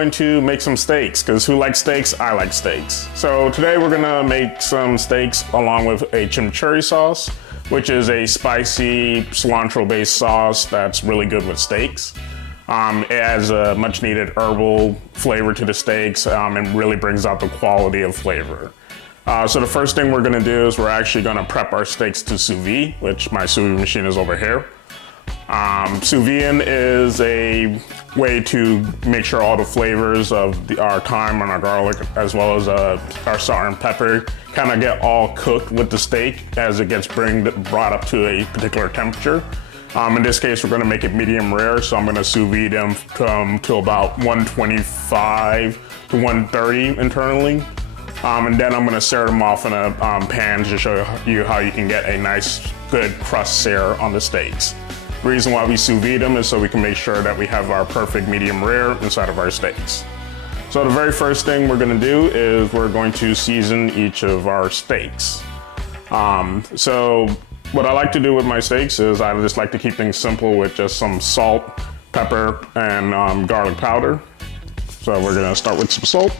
going to make some steaks, because who likes steaks? I like steaks. So today we're gonna make some steaks along with a chimichurri sauce, which is a spicy cilantro-based sauce that's really good with steaks. It adds a much needed herbal flavor to the steaks and really brings out the quality of flavor. So the first thing we're gonna do is we're actually gonna prep our steaks to sous vide, which my sous vide machine is over here. Sous vide is a way to make sure all the flavors of our thyme and our garlic, as well as our salt and pepper, kind of get all cooked with the steak as it gets brought up to a particular temperature. In this case, we're gonna make it medium rare, so I'm gonna sous vide them to about 125 to 130 internally. And then I'm gonna sear them off in a pan to show you how you can get a nice, good crust sear on the steaks. The reason why we sous vide them is so we can make sure that we have our perfect medium rare inside of our steaks. So the very first thing we're gonna do is we're going to season each of our steaks. So what I like to do with my steaks is I just like to keep things simple with just some salt, pepper, and garlic powder. So we're gonna start with some salt.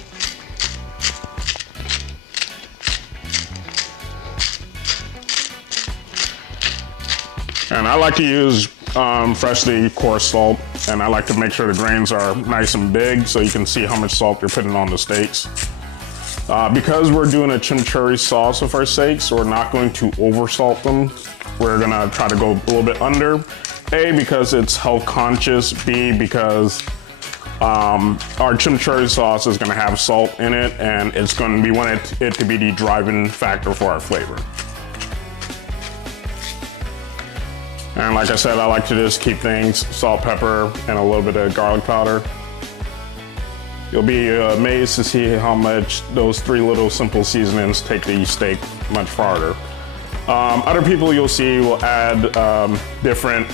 And I like to use freshly coarse salt, and I like to make sure the grains are nice and big so you can see how much salt you're putting on the steaks. Because we're doing a chimichurri sauce with our steaks, we're not going to over salt them. We're gonna try to go a little bit under. A, because it's health conscious. B, because our chimichurri sauce is gonna have salt in it, and we want it to be the driving factor for our flavor. And like I said, I like to just keep things salt, pepper, and a little bit of garlic powder. You'll be amazed to see how much those 3 little simple seasonings take the steak much farther. Other people you'll see will add different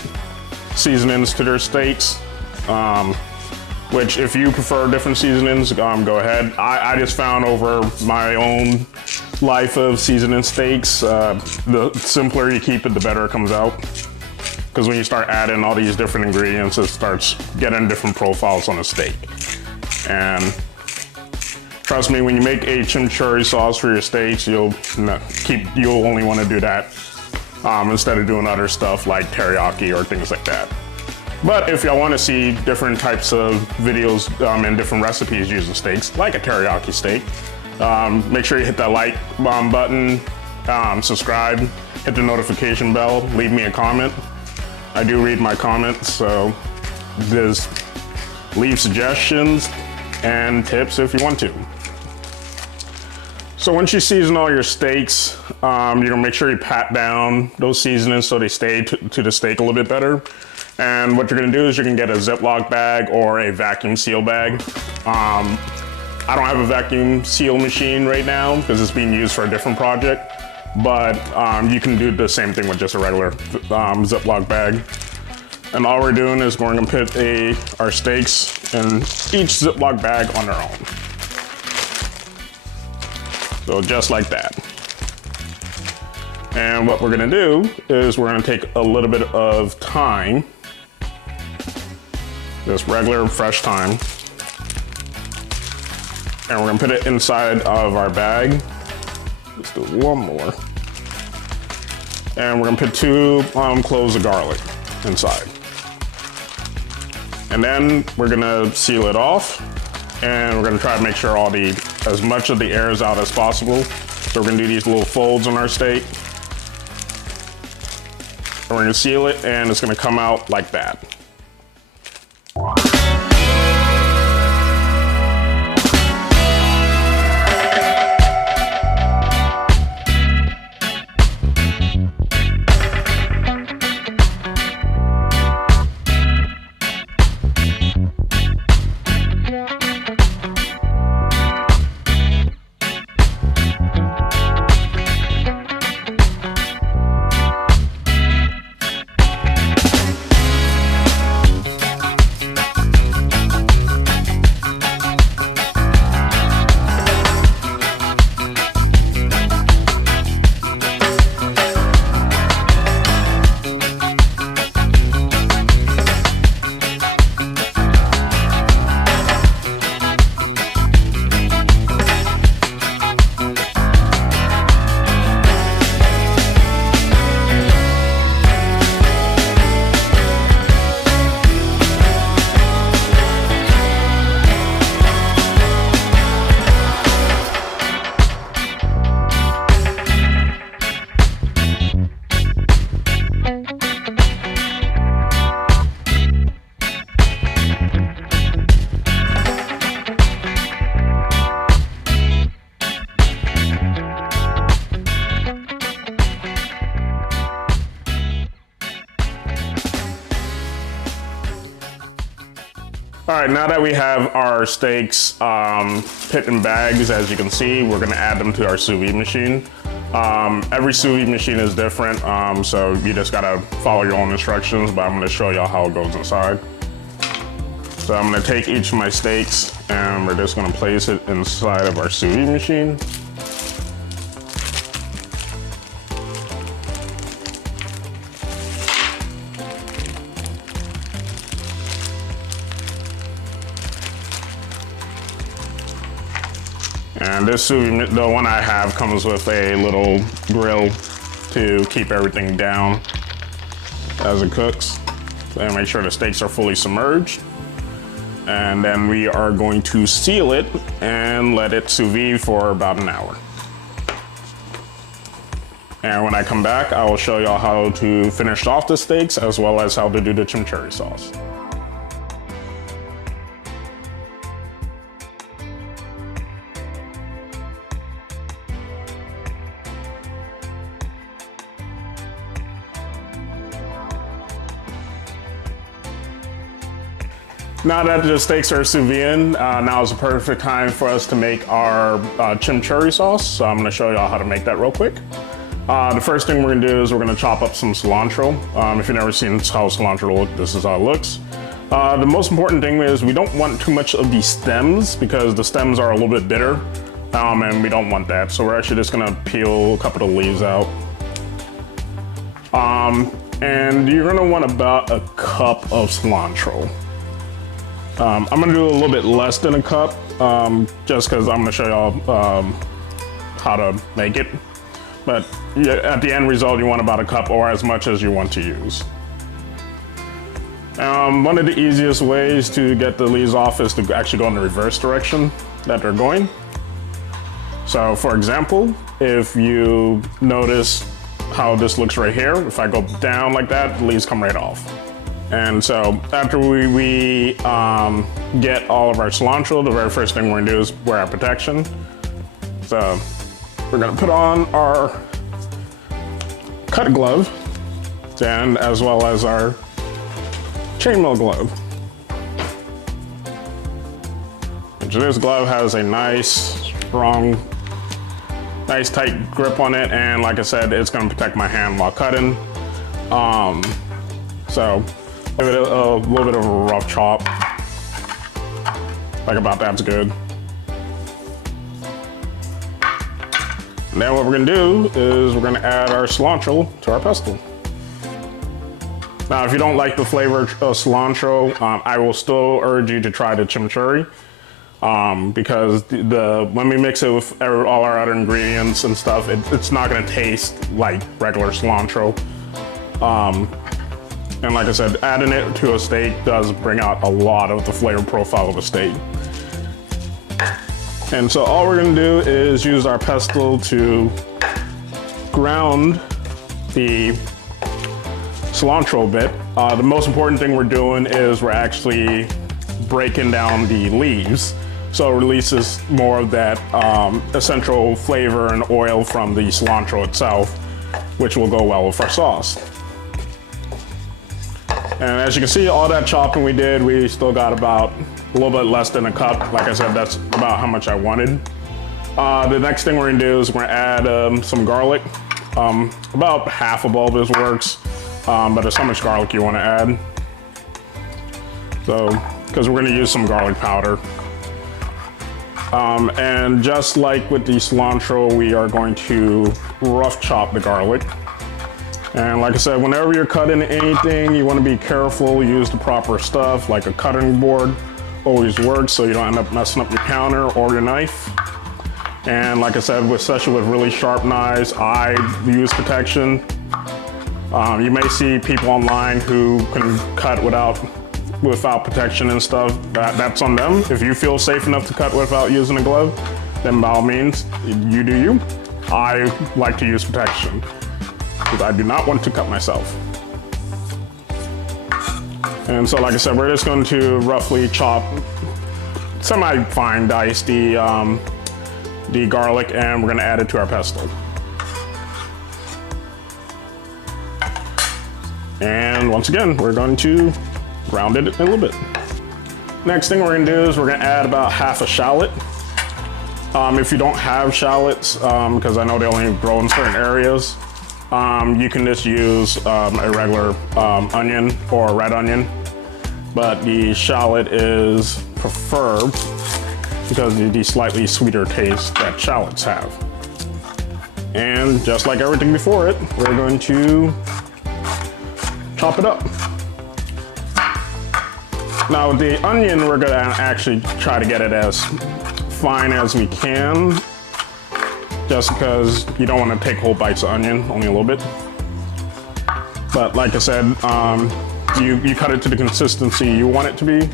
seasonings to their steaks, which if you prefer different seasonings, go ahead. I just found over my own life of seasoning steaks, the simpler you keep it, the better it comes out. Because when you start adding all these different ingredients, it starts getting different profiles on a steak. And trust me, when you make a chimichurri sauce for your steaks, you'll only want to do that instead of doing other stuff like teriyaki or things like that. But if y'all want to see different types of videos and different recipes using steaks, like a teriyaki steak, make sure you hit that like button, subscribe, hit the notification bell, leave me a comment. I do read my comments, so just leave suggestions and tips if you want to. So once you season all your steaks, you're gonna make sure you pat down those seasonings so they stay to the steak a little bit better. And what you're gonna do is you're gonna get a Ziploc bag or a vacuum seal bag. I don't have a vacuum seal machine right now because it's being used for a different project. But you can do the same thing with just a regular Ziploc bag. And all we're doing is going to put our steaks in each Ziploc bag on their own. So just like that. And what we're gonna do is we're gonna take a little bit of thyme, just regular fresh thyme, and we're gonna put it inside of our bag. Let's do one more. And we're gonna put 2 cloves of garlic inside. And then we're gonna seal it off, and we're gonna try to make sure as much of the air is out as possible. So we're gonna do these little folds on our steak. And we're gonna seal it, and it's gonna come out like that. right, now that we have our steaks put in bags, as you can see, we're gonna add them to our sous vide machine. Every sous vide machine is different, so you just gotta follow your own instructions, but I'm gonna show y'all how it goes inside. So I'm gonna take each of my steaks and we're just gonna place it inside of our sous vide machine. And this sous vide, the one I have, comes with a little grill to keep everything down as it cooks. And make sure the steaks are fully submerged. And then we are going to seal it and let it sous vide for about an hour. And when I come back, I will show y'all how to finish off the steaks as well as how to do the chimichurri sauce. Now that the steaks are sous vide, now is the perfect time for us to make our chimichurri sauce. So I'm gonna show y'all how to make that real quick. The first thing we're gonna do is we're gonna chop up some cilantro. If you've never seen how cilantro looks, this is how it looks. The most important thing is we don't want too much of the stems because the stems are a little bit bitter, and we don't want that. So we're actually just gonna peel a couple of the leaves out. And you're gonna want about a cup of cilantro. I'm gonna do a little bit less than a cup, just because I'm gonna show y'all how to make it. But yeah, at the end result, you want about a cup or as much as you want to use. One of the easiest ways to get the leaves off is to actually go in the reverse direction that they're going. So for example, if you notice how this looks right here, if I go down like that, the leaves come right off. And so after we get all of our cilantro, the very first thing we're gonna do is wear our protection. So we're gonna put on our cut glove, and as well as our chainmail glove. And this glove has a nice, strong, nice tight grip on it, and like I said, it's gonna protect my hand while cutting. So give it a little bit of a rough chop. Like about that's good. And then what we're gonna do is we're gonna add our cilantro to our pesto. Now, if you don't like the flavor of cilantro, I will still urge you to try the chimichurri, because when we mix it with all our other ingredients and stuff, it's not gonna taste like regular cilantro. And like I said, adding it to a steak does bring out a lot of the flavor profile of the steak. And so all we're gonna do is use our pestle to ground the cilantro a bit. The most important thing we're doing is we're actually breaking down the leaves, so it releases more of that essential flavor and oil from the cilantro itself, which will go well with our sauce. And as you can see, all that chopping we did, we still got about a little bit less than a cup. Like I said, that's about how much I wanted. The next thing we're gonna do is we're gonna add some garlic. About half a bulb this works, but there's how much garlic you wanna add. So, because we're gonna use some garlic powder. And just like with the cilantro, we are going to rough chop the garlic. And like I said, whenever you're cutting anything, you want to be careful, use the proper stuff, like a cutting board always works so you don't end up messing up your counter or your knife. And like I said, especially with really sharp knives, I use protection. You may see people online who can cut without protection and stuff. That's on them. If you feel safe enough to cut without using a glove, then by all means, you do you. I like to use protection, because I do not want to cut myself. And so like I said, we're just going to roughly chop, semi-fine dice the garlic, and we're going to add it to our pesto. And once again, we're going to round it a little bit. Next thing we're gonna do is we're gonna add about half a shallot. If you don't have shallots, because I know they only grow in certain areas, you can just use a regular onion or a red onion. But the shallot is preferred because of the slightly sweeter taste that shallots have. And just like everything before it, we're going to chop it up. Now with the onion, we're gonna actually try to get it as fine as we can, just because you don't want to take whole bites of onion, only a little bit. But like I said, you cut it to the consistency you want it to be.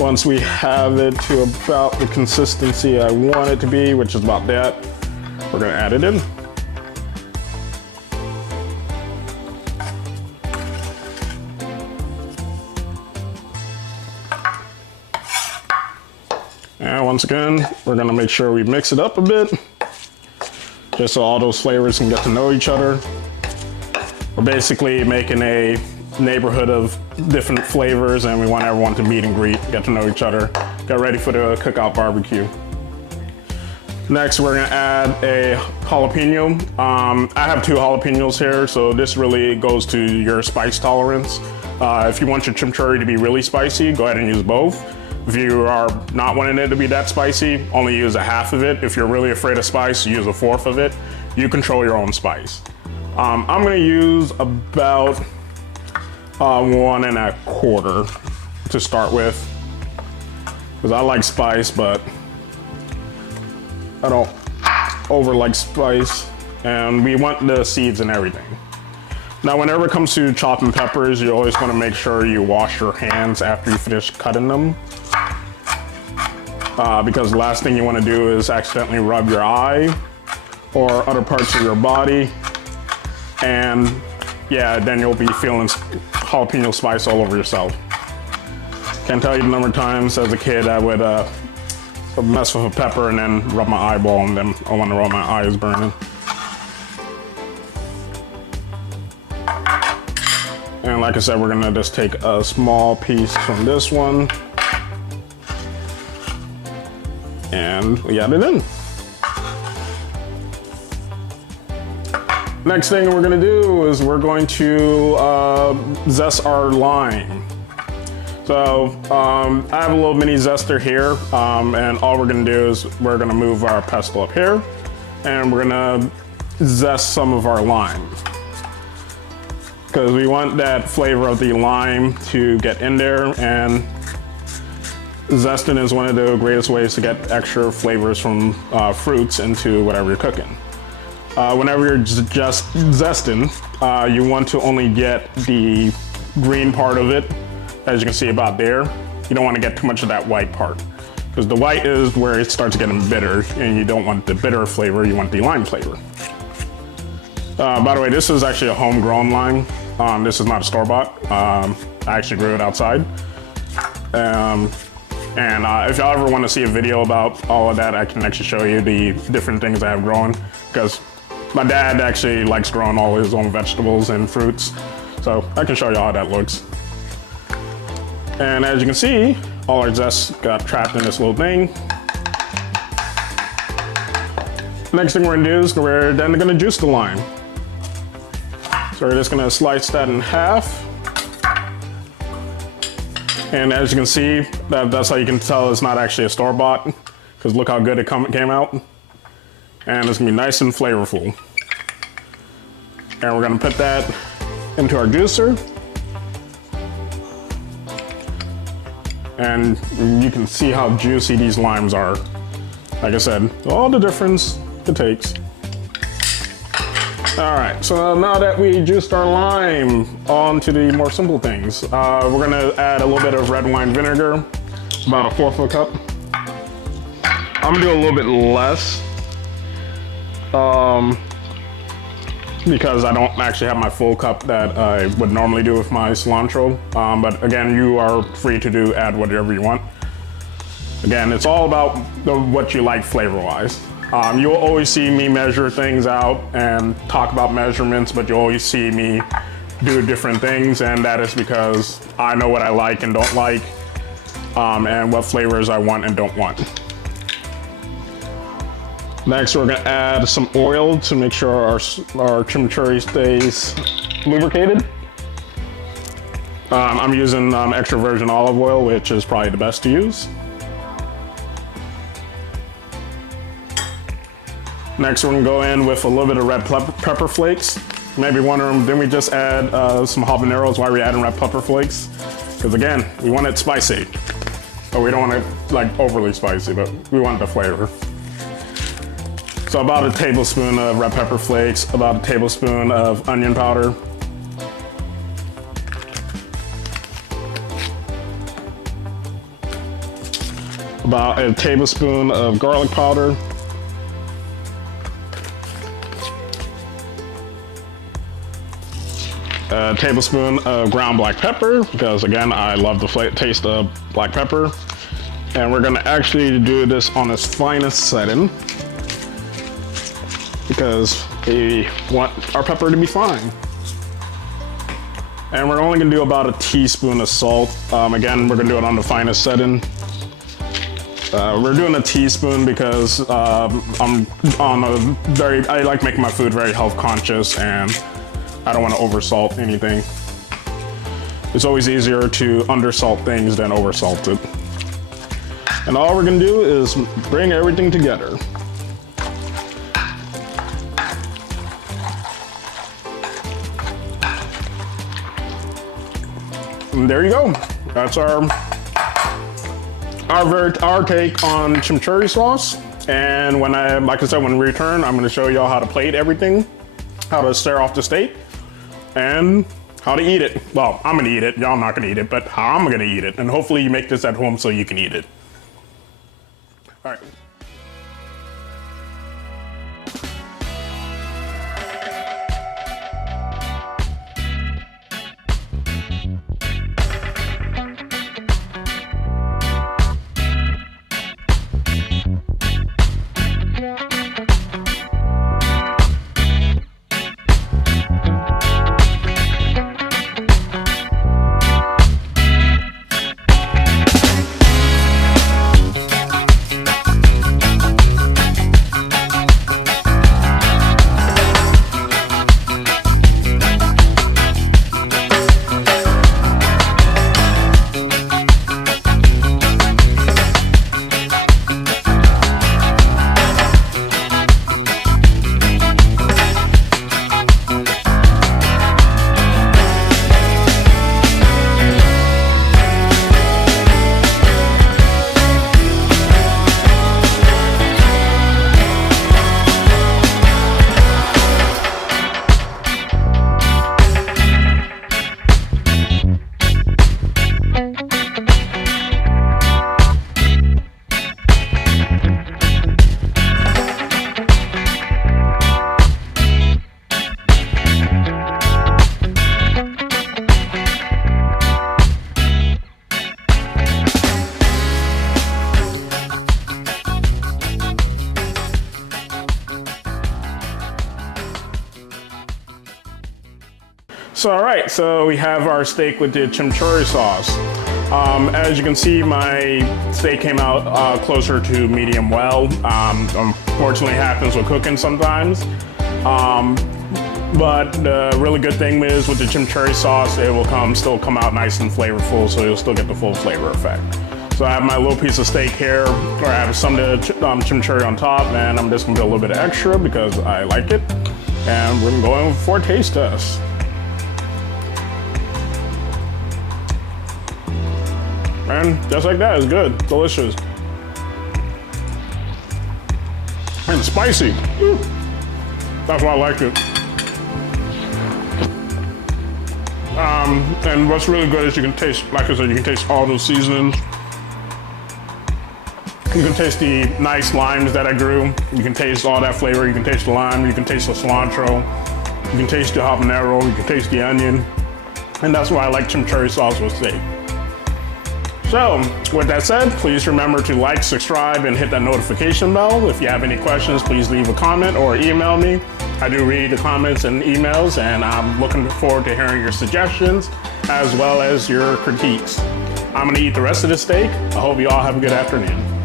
Once we have it to about the consistency I want it to be, which is about that, we're gonna add it in. And once again, we're gonna make sure we mix it up a bit, just so all those flavors can get to know each other. We're basically making a neighborhood of different flavors, and we want everyone to meet and greet, get to know each other, get ready for the cookout barbecue. Next, we're gonna add a jalapeno. I have 2 jalapenos here, so this really goes to your spice tolerance. If you want your chimichurri to be really spicy, go ahead and use both. If you are not wanting it to be that spicy, only use a half of it. If you're really afraid of spice, use a fourth of it. You control your own spice. I'm gonna use about 1 1/4 to start with, because I like spice, but I don't over like spice, and we want the seeds and everything. Now, whenever it comes to chopping peppers, you always want to make sure you wash your hands after you finish cutting them. Because the last thing you want to do is accidentally rub your eye or other parts of your body, and yeah, then you'll be feeling jalapeno spice all over yourself. Can't tell you the number of times as a kid I would mess with a pepper and then rub my eyeball, and then I wonder why my eye is burning. And like I said, we're gonna just take a small piece from this one, and we add it in. Next thing we're gonna do is we're going to zest our lime. So I have a little mini zester here, and all we're gonna do is we're gonna move our pestle up here, and we're gonna zest some of our lime, because we want that flavor of the lime to get in there, and zesting is one of the greatest ways to get extra flavors from fruits into whatever you're cooking. Whenever you're just zesting, you want to only get the green part of it, as you can see about there. You don't want to get too much of that white part, because the white is where it starts getting bitter, and you don't want the bitter flavor, you want the lime flavor. By the way, this is actually a homegrown lime. This is not a store-bought. I actually grew it outside. If y'all ever want to see a video about all of that, I can actually show you the different things I have growing, because my dad actually likes growing all his own vegetables and fruits. So I can show you how that looks. And as you can see, all our zest got trapped in this little thing. Next thing we're gonna do is we're then gonna juice the lime. So we're just gonna slice that in half. And as you can see, that's how you can tell it's not actually a store-bought, because look how good it came out. And it's gonna be nice and flavorful. And we're gonna put that into our juicer. And you can see how juicy these limes are. Like I said, all the difference it takes. All right, so now that we juiced our lime, on to the more simple things. We're gonna add a little bit of red wine vinegar, about 1/4 of a cup. I'm gonna do a little bit less, because I don't actually have my full cup that I would normally do with my cilantro. But again, you are free to add whatever you want. Again, it's all about what you like flavor-wise. You'll always see me measure things out and talk about measurements, but you'll always see me do different things, and that is because I know what I like and don't like. and what flavors I want and don't want. Next, we're gonna add some oil to make sure our chimichurri stays lubricated. I'm using extra virgin olive oil, which is probably the best to use. Next, we're gonna go in with a little bit of red pepper flakes. Maybe wondering, didn't we just add some habaneros? Why are we adding red pepper flakes? Because again, we want it spicy. But we don't want it like overly spicy, but we want the flavor. So about a tablespoon of red pepper flakes, about a tablespoon of onion powder. About a tablespoon of garlic powder. A tablespoon of ground black pepper, because again, I love the taste of black pepper. And we're gonna actually do this on its finest setting, because we want our pepper to be fine. And we're only gonna do about a teaspoon of salt. Again, we're gonna do it on the finest setting. We're doing a teaspoon because I'm on I like making my food very health conscious, and I don't want to oversalt anything. It's always easier to undersalt things than oversalt it. And all we're gonna do is bring everything together. And there you go. That's our take on chimichurri sauce. And like I said, when we return, I'm gonna show y'all how to plate everything, how to stir off the steak, and how to eat it. Well, I'm gonna eat it. Y'all not gonna eat it, but how I'm gonna eat it. And hopefully you make this at home so you can eat it. All right. So all right, so we have our steak with the chimichurri sauce. As you can see, my steak came out closer to medium well. Unfortunately, it happens with cooking sometimes. But the really good thing is with the chimichurri sauce, it will still come out nice and flavorful, so you'll still get the full flavor effect. So I have my little piece of steak here, or I have some of the chimichurri on top, and I'm just gonna put a little bit of extra because I like it. And we're gonna go in for a taste test. And just like that, it's good, delicious. And spicy. Ooh. That's why I like it. And what's really good is you can taste, like I said, you can taste all those seasonings. You can taste the nice limes that I grew. You can taste all that flavor. You can taste the lime, you can taste the cilantro. You can taste the habanero, you can taste the onion. And that's why I like chimichurri sauce with steak. So, with that said, please remember to like, subscribe, and hit that notification bell. If you have any questions, please leave a comment or email me. I do read the comments and emails, and I'm looking forward to hearing your suggestions as well as your critiques. I'm gonna eat the rest of the steak. I hope you all have a good afternoon.